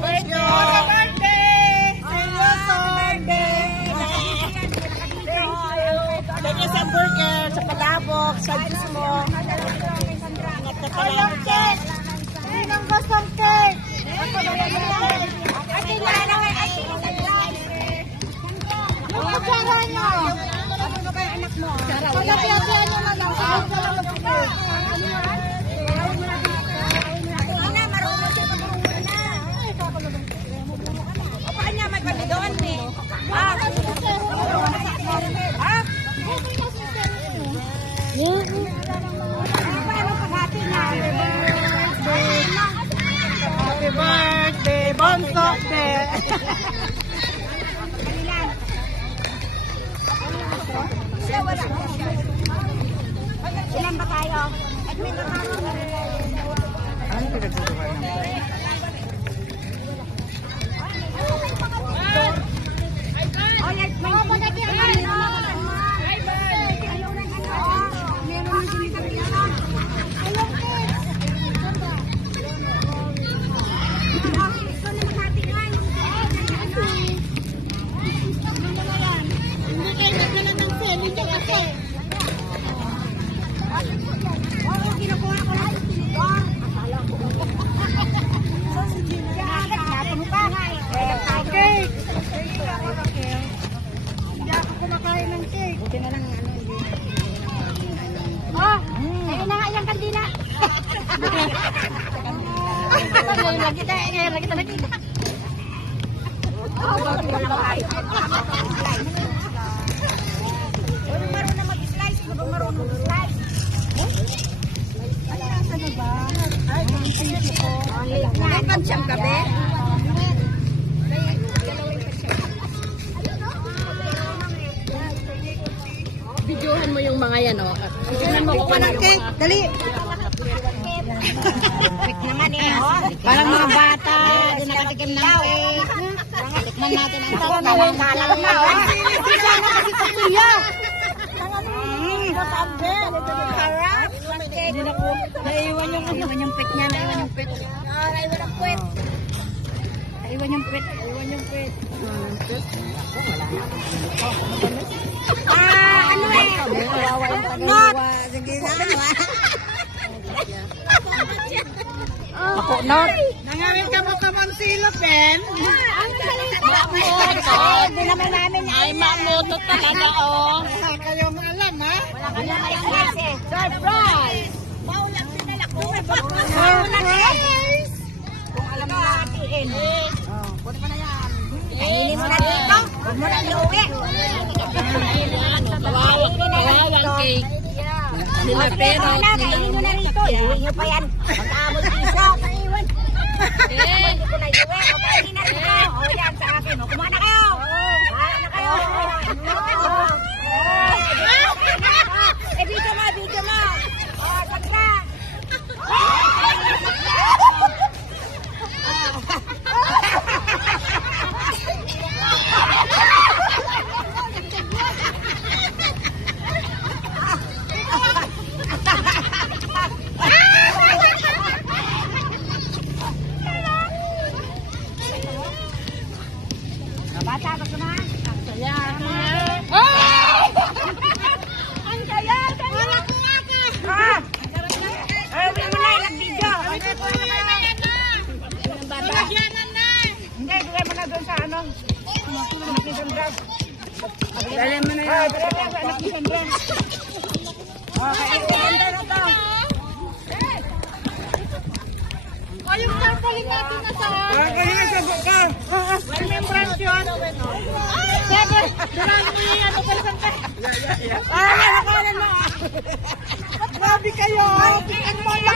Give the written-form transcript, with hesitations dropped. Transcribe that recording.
Thank you sa burger, sa palabok, sa juice mo. Ingat ka palagi dyan. Sinong gustong cake? Ate, wala na kayo. Ate, Yung kutsara nyo. ano kayo anak mo? Paglapiapian nyo na lang. Sige ka lang mag-cake. Ina, marunong siya pag-uwi na. O, paano niya may pabidon eh? Ah, Happy birthday, Bonsok de. ilan ba tayo? At may nakakaroon na rin. Ano pinagsusukan naman? Oh, yes, may lagi kita. Marunong na mag-slice, marunong mag-slice. Ano ba? Ay, pansyang gabi. Videohan mo yung mga yan, oh. Videohan mo ko ng cake. Dali. Naman eh, oh. Parang mga bata, doon nakatikim ng cake. Tikman natin ang Ako na yung kalak na, oh. Sana kasi sa kuya. Harap. Hindi na po. Naiwan yung pet niya, naiwan yung pet. Naiwan ang kwet. Naiwan yung pet, naiwan yung pet. Ano eh? Kawawa yung Not. tagaluwa. Sige na. Ako, not. Nangamit ka mo kamang silo, Pen. Hindi naman namin. Ay, mamutot talaga, oh. Kayo mo alam, ha? Wala ka na may klase. Surprise! Maulang pinala ko. Surprise! Kung alam mo na atiin. Pwede ka na yan. Kainin mo na dito. Huwag mo na iuwi. Kawawang cake. Nila pero Kainin mo na rito. Iuwi nyo pa yan. Mag-aamot isa. Kaiwan. Hindi ko na iuwi. O, kainin na rito. O, yan sa akin. O, kumuha na kayo. Kumuha na kayo. Eh, video mo, video mo. O, sagla. Bata, gusto na? Ang saya. Ang saya! Wala ko nga ka! Ay, hindi mo na ilang video. Hindi, bigay mo na doon sa ano. Anak ni Sandra. Dali mo na yan. Bigay mo sa anak ni Sandra. Okay, ito na to. Yung tarpaulin natin na sa... Kanina sa buka. Remembrance yun. Siyempre, durang ni ano ka lang ka. Nakalan mo. Grabe kayo. Pikan mo lang.